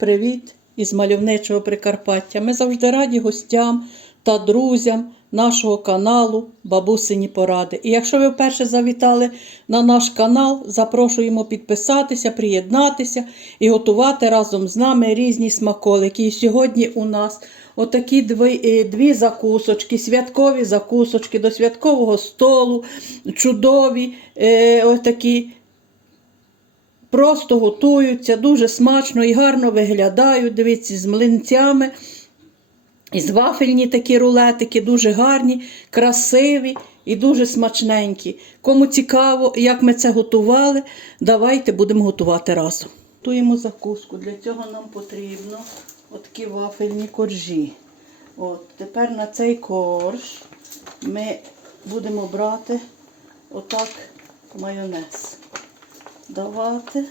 Привіт із мальовничого Прикарпаття. Ми завжди раді гостям та друзям нашого каналу Бабусині Поради. І якщо ви вперше завітали на наш канал, запрошуємо підписатися, приєднатися і готувати разом з нами різні смаколики. І сьогодні у нас отакі дві, е, дві закусочки, святкові закусочки до святкового столу, чудові е, отакі просто готуються, дуже смачно і гарно виглядають. Дивіться, з млинцями. І з вафельні такі рулетики, дуже гарні, красиві і дуже смачненькі. Кому цікаво, як ми це готували, давайте будемо готувати разом. Готуємо закуску. Для цього нам потрібно отакі вафельні коржі. От, Тепер на цей корж ми будемо брати отак майонез. Давати.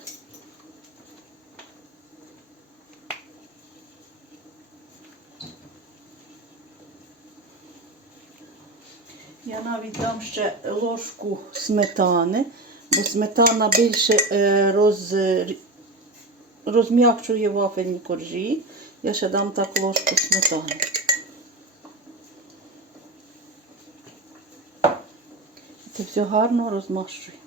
Я навіть дам ще ложку сметани, бо сметана більше е, роз, розм'якшує вафельні коржі. Я ще дам так ложку сметани. Це все гарно розмащую.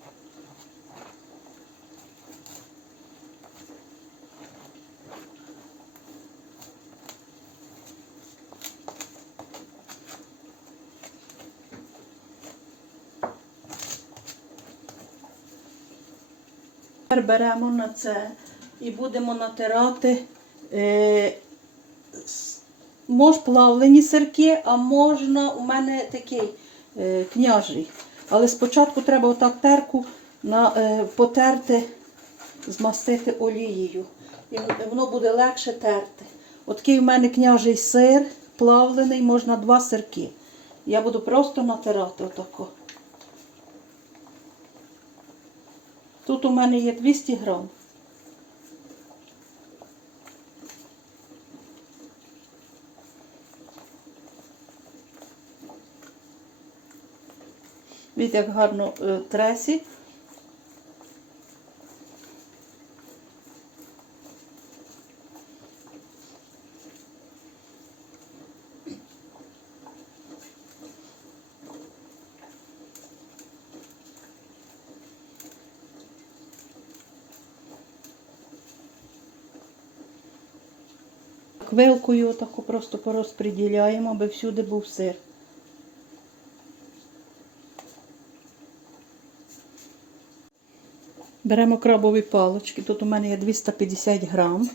Тепер беремо на це і будемо натирати е, мож плавлені сирки, а можна у мене такий е, княжий. Але спочатку треба отак терку на, е, потерти, змастити олією. І воно буде легше терти. Отакий у мене княжий сир плавлений, можна два сирки. Я буду просто натирати отако. Тут у мене є 200 грам. Видите, як гарно е, тресі. Вилкою отаку просто порозприділяємо, аби всюди був сир. Беремо крабові палочки. Тут у мене є 250 грам.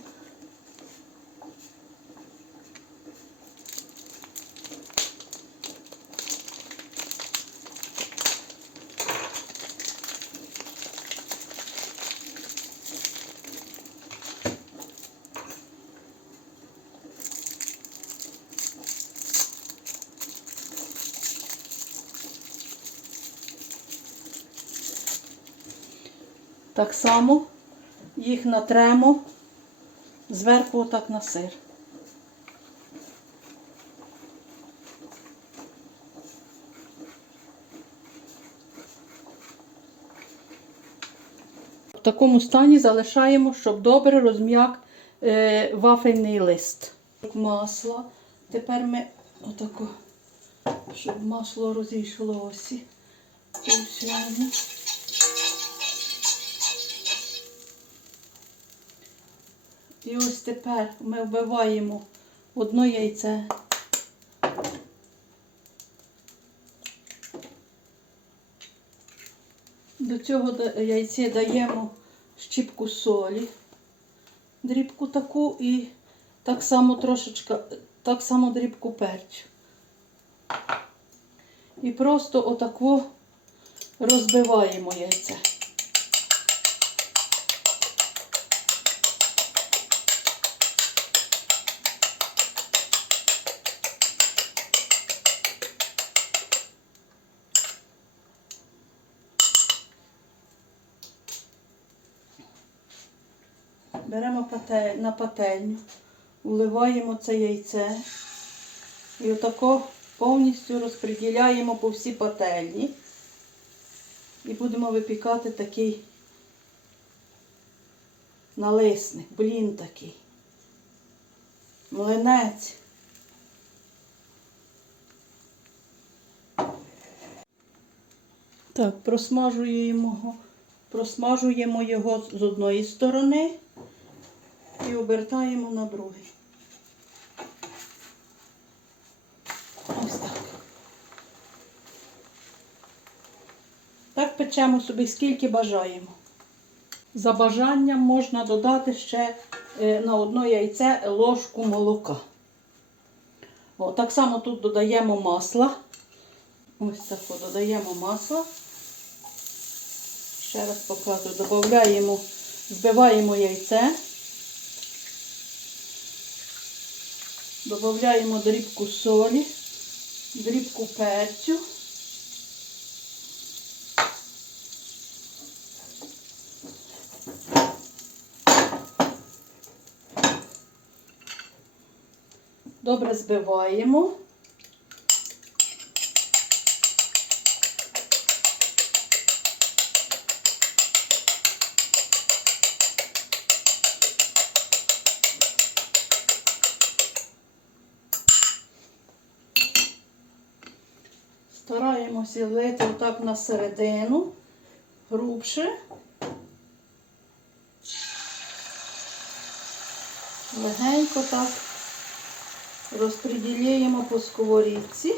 Так само їх натремо зверху отак на сир. В такому стані залишаємо, щоб добре розм'як е, вафельний лист. Масло. Тепер ми отако, щоб масло розійшлося. по. І ось тепер ми вбиваємо одно яйце. До цього яйця даємо щіпку солі, дрібку таку і так само трошечка, так само дрібку перцю. І просто отако розбиваємо яйце. Беремо на пательню, вливаємо це яйце і отако повністю розподіляємо по всій пательні. І будемо випікати такий налисник, блін такий. Млинець. Так, просмажуємо його, просмажуємо його з одної сторони і обертаємо на другий. Ось так. Так печемо собі скільки бажаємо. За бажанням можна додати ще е, на одно яйце ложку молока. О, так само тут додаємо масло. Ось так додаємо масло. Ще раз показую, додаємо, збиваємо яйце. Додаємо дрібку солі, дрібку перцю. Добре збиваємо. Стараємося лити отак на середину, грубше. Легенько так розподіляємо по сковорідці.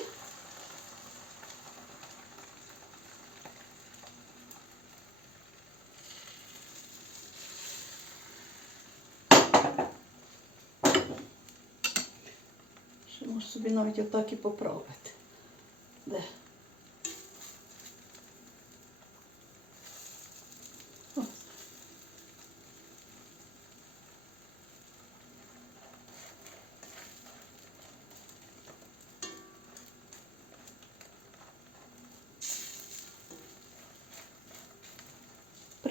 Можу собі навіть отак і поправити. Де?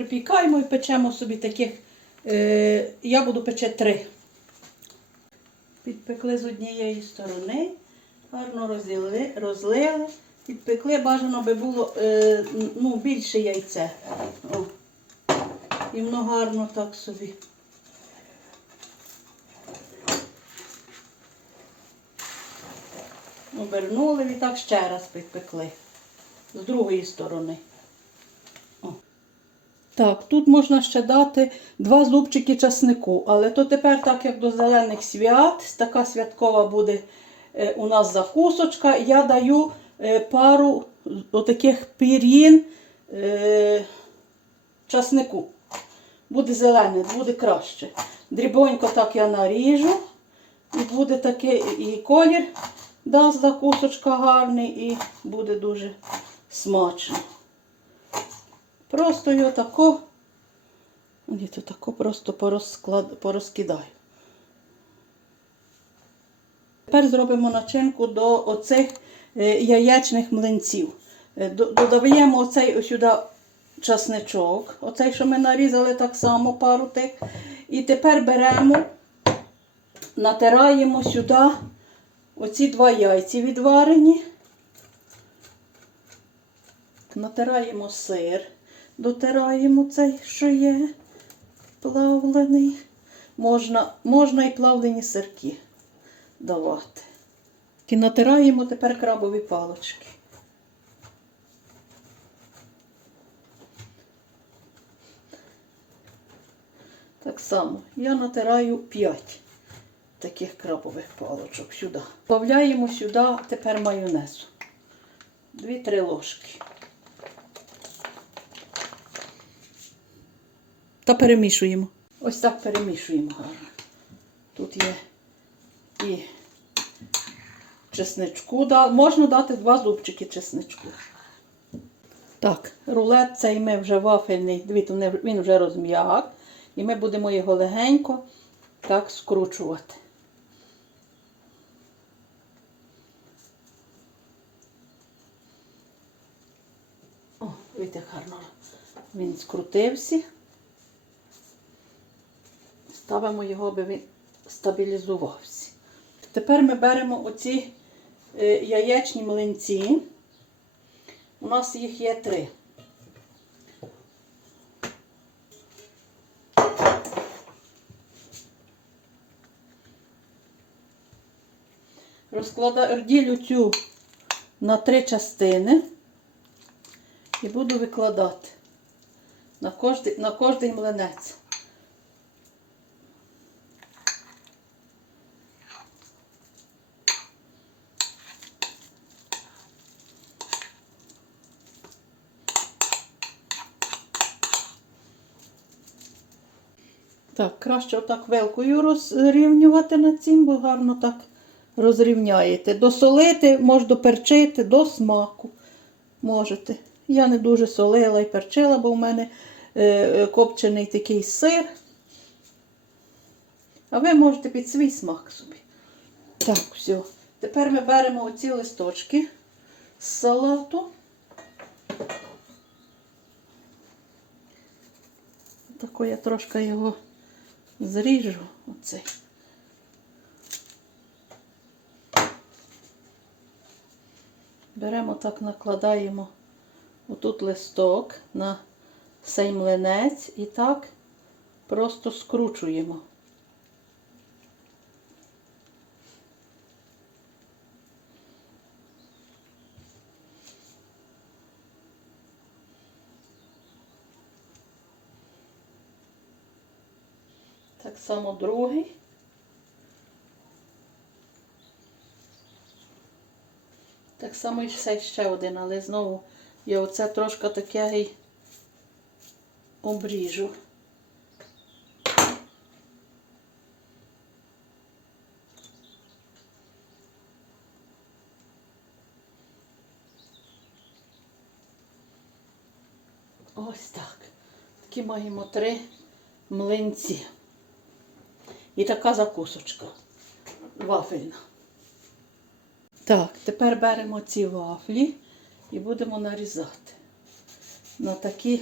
Припікаємо і печемо собі таких, е, я буду пече три. Підпекли з однієї сторони, гарно розділи, розлили, підпекли, бажано би було е, ну, більше яйце. О. І воно гарно так собі. Обернули і так ще раз підпекли. З другої сторони. Так, тут можна ще дати два зубчики часнику, але то тепер, так як до зелених свят, така святкова буде е, у нас закусочка, я даю е, пару отаких пір'їн е, часнику. Буде зелене, буде краще. Дрібонько так я наріжу, і буде такий і колір дасть закусочка гарний, і буде дуже смачно. Просто його тако, ні, то тако просто порозклад, порозкидаю. Тепер зробимо начинку до оцих е, яєчних млинців. Е, Додаємо оцей сюди часничок, оцей, що ми нарізали так само пару тих. І тепер беремо, натираємо сюди оці два яйці відварені. Натираємо сир, дотираємо цей, що є плавлений. Можна, можна і плавлені сирки давати. І натираємо тепер крабові палочки. Так само я натираю 5 таких крабових палочок сюди. Добавляємо сюди тепер майонезу. 2-3 ложки. Та перемішуємо. Ось так перемішуємо гарно. Тут є і чесничку. Можна дати два зубчики чесничку. Так, рулет цей ми вже вафельний, дивіться, він- вже розм'як. І ми будемо його легенько так скручувати. О, видите, гарно. Він скрутився. Ставимо його, аби він стабілізувався. Тепер ми беремо оці е, яєчні млинці. У нас їх є три. розкладаю, ділю цю на три частини і буду викладати на кожний, на кожний млинець. Так, краще отак вилкою розрівнювати на цим, бо гарно так розрівняєте. Досолити, можна доперчити до смаку. Можете. Я не дуже солила і перчила, бо в мене е, е, копчений такий сир. А ви можете під свій смак собі. Так, все. Тепер ми беремо оці листочки з салату. Тако я трошки його зріжу. Оцей. Беремо так, накладаємо отут листок на цей млинець і так просто скручуємо. Само другий. Так само і ще, ще один, але знову я оце трошки таке й обріжу. Ось так. Такі маємо три млинці. І така закусочка вафельна. Так, тепер беремо ці вафлі і будемо нарізати на такі.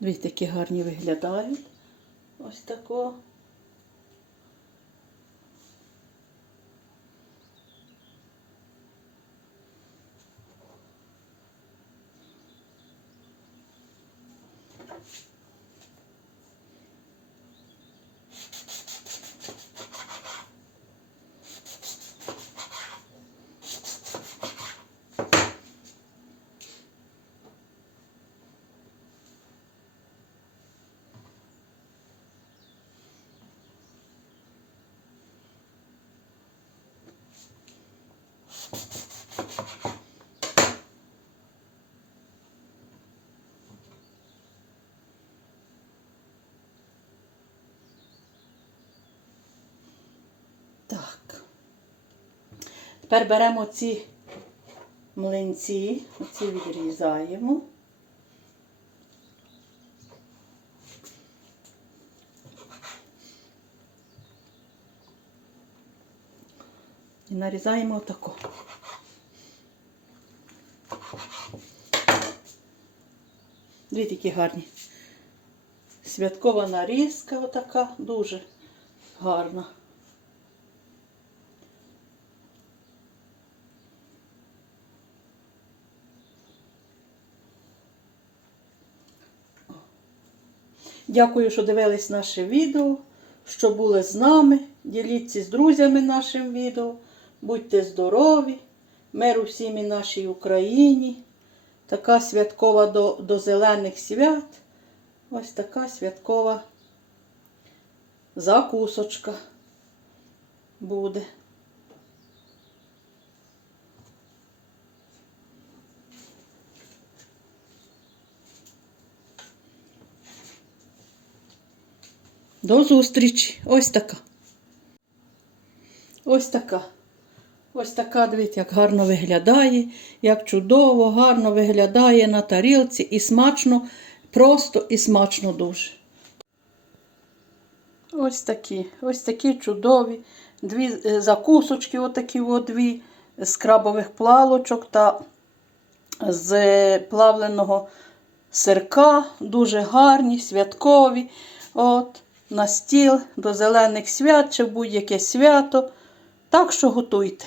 Дивіться, які гарні виглядають. Ось тако. Так. Тепер беремо ці млинці, оці відрізаємо. І нарізаємо отако. Дві такі гарні. Святкова нарізка отака, дуже гарна. Дякую, що дивились наше відео, що були з нами. Діліться з друзями нашим відео. Будьте здорові, миру всім і нашій Україні. Така святкова до, до зелених свят. Ось така святкова закусочка буде. До зустрічі. Ось така. Ось така. Ось така, дивіться, як гарно виглядає, як чудово, гарно виглядає на тарілці і смачно, просто і смачно дуже. Ось такі, ось такі чудові. Дві е, закусочки, отакі от дві з крабових плавочок та з плавленого сирка. Дуже гарні, святкові. От, на стіл до зелених свят чи будь-яке свято. Так що готуйте.